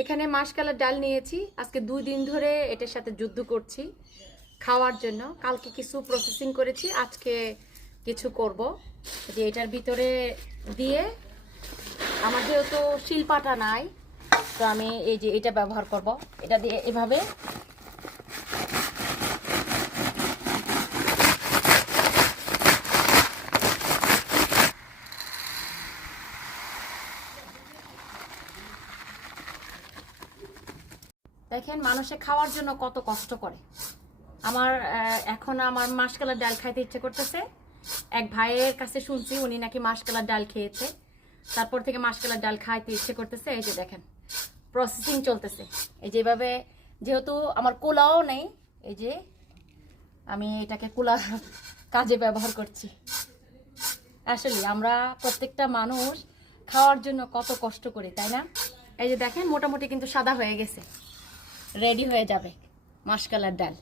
এখানে মাসকালের ডাল নিয়েছি। আজকে 2 দিন ধরে এটার সাথে যুদ্ধ করছি খাওয়ার জন্য। কালকে কিছু প্রসেসিং করেছি, আজকে কিছু করব। যে এটার ভিতরে দিয়ে, আমার যেহেতু শিলপাটা নাই, তো আমি এই যে এটা ব্যবহার করব। এটা দিয়ে এভাবে দেখেন মানুষে খাওয়ার জন্য কত কষ্ট করে। এখন আমার মাসকালার ডাল খাইতে ইচ্ছে করতেছে। এক ভাইয়ের কাছে শুনছি উনি নাকি মাসকালার ডাল খেয়েছে, তারপর থেকে মাসকালার ডাল খাইতে ইচ্ছে করতেছে। এই যে দেখেন প্রসেসিং চলতেছে। এই যেভাবে, যেহেতু আমার কোলাও নেই, এই যে আমি এটাকে কুলার কাজে ব্যবহার করছি। আসলে আমরা প্রত্যেকটা মানুষ খাওয়ার জন্য কত কষ্ট করি, তাই না? এই যে দেখেন মোটামুটি কিন্তু সাদা হয়ে গেছে, রেডি হয়ে যাবে মাসকালার ডাল।